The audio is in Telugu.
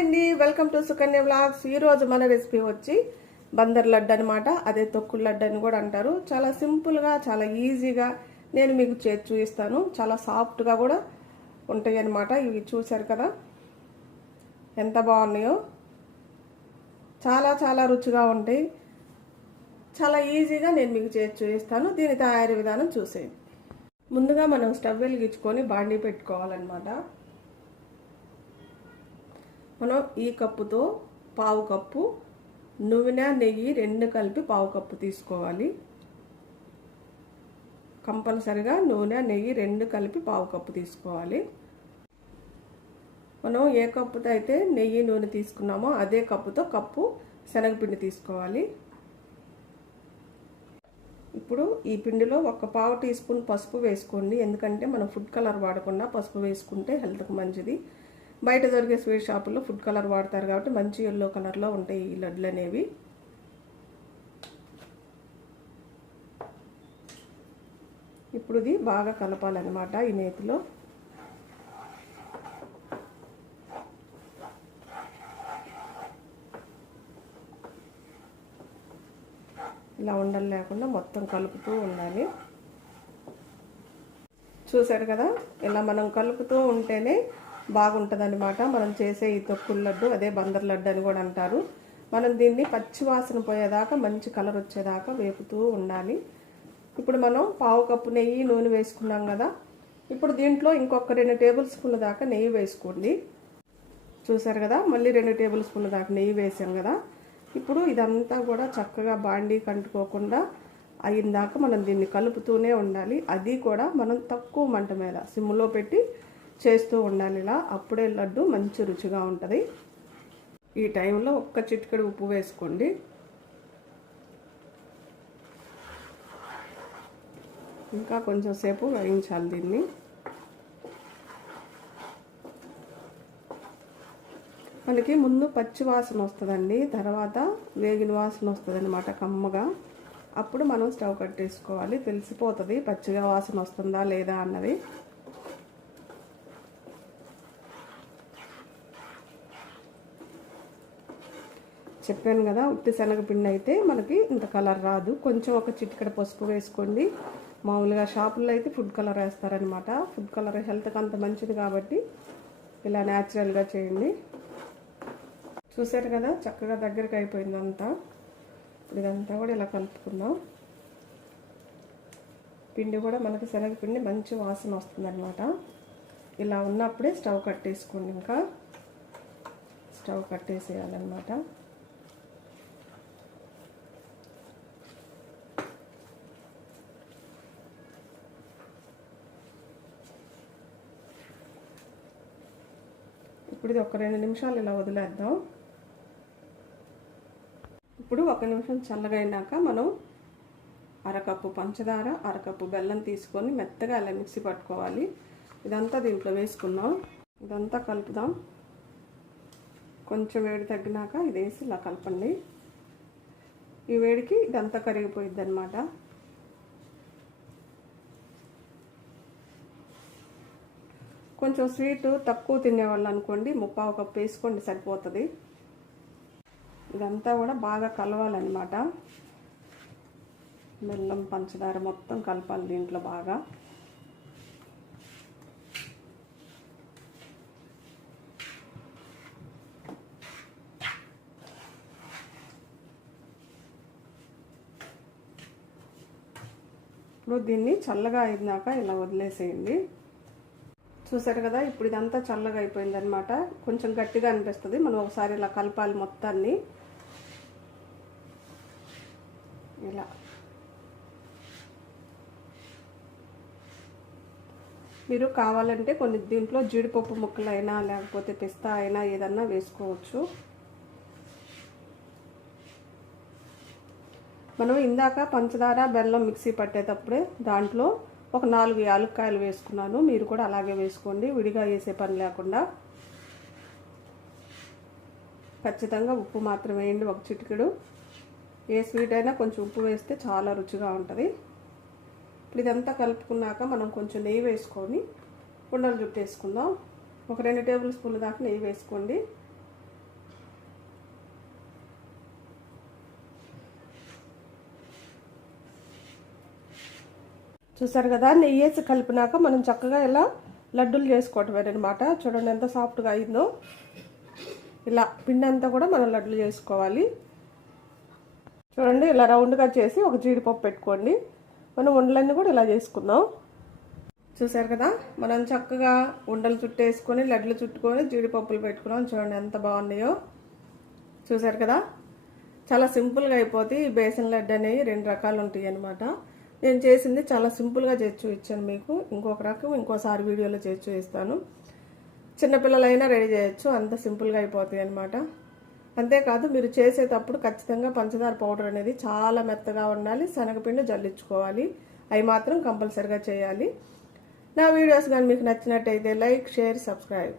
అండి. వెల్కమ్ టు సుకన్య వ్లాగ్స్ ఈరోజు మన రెసిపీ వచ్చి బందర్ లడ్డు అనమాట అదే తొక్కుడు లడ్డు అని కూడా అంటారు. చాలా సింపుల్గా చాలా ఈజీగా నేను మీకు చేసి చూపిస్తాను. చాలా సాఫ్ట్గా కూడా ఉంటాయి అన్నమాట. ఇవి చూశారు కదా? ఎంత బాగున్నాయో. చాలా చాలా రుచిగా ఉంటాయి. చాలా ఈజీగా నేను మీకు చేసి చూపిస్తాను. దీని తయారీ విధానం చూసేయండి. ముందుగా మనం స్టవ్ వెలిగించుకొని బాండీ పెట్టుకోవాలన్నమాట. మనం ఈ కప్పుతో పావు కప్పు నూనె నెయ్యి రెండు కలిపి పావు కప్పు తీసుకోవాలి. కంపల్సరిగా నూనె నెయ్యి రెండు కలిపి పావు కప్పు తీసుకోవాలి. మనం ఏ కప్పుతో అయితే నెయ్యి నూనె తీసుకున్నామో అదే కప్పుతో కప్పు శనగపిండి తీసుకోవాలి. ఇప్పుడు ఈ పిండిలో ఒక పావు టీ స్పూన్ పసుపు వేసుకోండి. ఎందుకంటే మనం ఫుడ్ కలర్ వాడకుండా పసుపు వేసుకుంటే హెల్త్కి మంచిది. బయట దొరికే స్వీట్ షాపుల్లో ఫుడ్ కలర్ వాడతారు కాబట్టి మంచి ఎల్లో కలర్లో ఉంటాయి ఈ లడ్లు అనేవి. ఇప్పుడు ఇది బాగా కలపాలన్నమాట ఈ నేతిలో. ఇలా ఉండలు లేకుండా మొత్తం కలుపుతూ ఉండాలి. చూశారు కదా? ఇలా మనం కలుపుతూ ఉంటేనే బాగుంటుందన్నమాట. మనం చేసే ఈ తొక్కుల లడ్డు అదే బందర్ లడ్డు అని కూడా అంటారు. మనం దీన్ని పచ్చి వాసన పోయేదాకా మంచి కలర్ వచ్చేదాకా వేపుతూ ఉండాలి. ఇప్పుడు మనం పావు కప్పు నెయ్యి నూనె వేసుకున్నాం కదా. ఇప్పుడు దీంట్లో ఇంకొక రెండు టేబుల్ స్పూన్ల దాకా నెయ్యి వేసుకోండి. చూసారు కదా మళ్ళీ రెండు టేబుల్ స్పూన్ల దాకా నెయ్యి వేసాం కదా. ఇప్పుడు ఇదంతా కూడా చక్కగా బాండీ కంటుకోకుండా అయిందాక మనం దీన్ని కలుపుతూనే ఉండాలి. అది కూడా మనం తక్కువ మంట మీద సిమ్లో పెట్టి చేస్తూ ఉండాలి ఇలా. అప్పుడే లడ్డు మంచి రుచిగా ఉంటుంది. ఈ టైంలో ఒక్క చిటికెడు ఉప్పు వేసుకోండి. ఇంకా కొంచెం సేపు వేయించాలి దీన్ని. మనకి ముందు పచ్చి వాసన వస్తుందండి. తర్వాత వేగిన వాసన వస్తుంది అనమాట కమ్మగా. అప్పుడు మనం స్టవ్ కట్టేసుకోవాలి. తెలిసిపోతుంది పచ్చిగా వాసన వస్తుందా లేదా అన్నది. చెప్పాను కదా ఉట్టి శనగపిండి అయితే మనకి ఇంత కలర్ రాదు. కొంచెం ఒక చిటికడ పసుపు వేసుకోండి. మామూలుగా షాపుల్లో అయితే ఫుడ్ కలర్ వేస్తారనమాట ఫుడ్ కలర్ హెల్త్కి అంత మంచిది కాబట్టి ఇలా న్యాచురల్గా చేయండి. చూసారు కదా చక్కగా దగ్గరికి అయిపోయింది అంతా. ఇప్పుడు ఇదంతా కూడా ఇలా కలుపుకుందాం. పిండి కూడా మనకి శనగపిండి మంచి వాసన వస్తుందన్నమాట. ఇలా ఉన్నప్పుడే స్టవ్ కట్టేసుకోండి ఇంకా. స్టవ్ కట్టేసేయాలన్నమాట. ఇప్పుడు ఇది ఒక రెండు నిమిషాలు ఇలా వదిలేద్దాం. ఇప్పుడు ఒక నిమిషం చల్లగైనాక మనం అరకప్పు పంచదార అరకప్పు బెల్లం తీసుకొని మెత్తగా అలా మిక్సీ పట్టుకోవాలి. ఇదంతా దీంట్లో వేసుకుందాం. ఇదంతా కలుపుదాం. కొంచెం వేడి తగ్గినాక ఇది వేసి ఇలా కలపండి. ఈ వేడికి ఇదంతా కరిగిపోయిద్ది అనమాట కొంచెం స్వీట్ తక్కువ తినేవాళ్ళు అనుకోండి ముప్పావు కప్పు వేసుకోండి సరిపోతుంది. ఇదంతా కూడా బాగా కలవాలన్నమాట. బెల్లం పంచదార మొత్తం కలపాలి దీంట్లో బాగా. ఇప్పుడు దీన్ని చల్లగా అయినాక ఇలా వదిలేసేయండి. చూసారు కదా ఇప్పుడు ఇదంతా చల్లగా అయిపోయింది అనమాట కొంచెం గట్టిగా అనిపిస్తుంది. మనం ఒకసారి ఇలా కలపాలి మొత్తాన్ని. ఇలా. మీరు కావాలంటే కొన్ని దీంట్లో జీడిపప్పు ముక్కలైనా లేకపోతే పిస్తా అయినా ఏదన్నా వేసుకోవచ్చు. మనం ఇందాక పంచదార బెల్లం మిక్సీ పట్టేటప్పుడే దాంట్లో ఒక నాలుగు యాలక్కాయలు వేసుకున్నాను. మీరు కూడా అలాగే వేసుకోండి. విడిగా వేసే పని లేకుండా. ఖచ్చితంగా ఉప్పు మాత్రం వేయండి ఒక చిటికెడు. ఏ స్వీట్ అయినా కొంచెం ఉప్పు వేస్తే చాలా రుచిగా ఉంటుంది. ఇప్పుడు ఇదంతా కలుపుకున్నాక మనం కొంచెం నెయ్యి వేసుకొని ఉండలు చుట్టేసుకుందాం. ఒక రెండు టేబుల్ స్పూన్ల దాకా నెయ్యి వేసుకోండి. చూసారు కదా నెయ్యి వేసి కలిపినాక మనం చక్కగా ఇలా లడ్డూలు చేసుకోవటమే అనమాట చూడండి ఎంత సాఫ్ట్గా అయిందో. ఇలా పిండి అంతా కూడా మనం లడ్డూలు చేసుకోవాలి. చూడండి ఇలా రౌండ్గా చేసి ఒక జీడిపప్పు పెట్టుకోండి. మనం ఉండలన్నీ కూడా ఇలా చేసుకుందాం. చూసారు కదా మనం చక్కగా ఉండలు చుట్టేసుకొని లడ్లు చుట్టుకొని జీడిపప్పులు పెట్టుకున్నాం. చూడండి ఎంత బాగున్నాయో. చూసారు కదా చాలా సింపుల్గా అయిపోతే ఈ బేసన్ లడ్డు అనేవి రెండు రకాలు ఉంటాయి అనమాట నేను చేసింది చాలా సింపుల్గా చేసి చూపించాను మీకు. ఇంకొక రకం ఇంకోసారి వీడియోలో చేసి చూపిస్తాను. చిన్నపిల్లలైనా రెడీ చేయొచ్చు. అంత సింపుల్గా అయిపోతాయి అనమాట అంతేకాదు మీరు చేసేటప్పుడు ఖచ్చితంగా పంచదార పౌడర్ అనేది చాలా మెత్తగా ఉండాలి. శనగపిండి జల్లించుకోవాలి. అవి మాత్రం కంపల్సరిగా చేయాలి. నా వీడియోస్ కానీ మీకు నచ్చినట్టయితే లైక్ షేర్ సబ్స్క్రైబ్.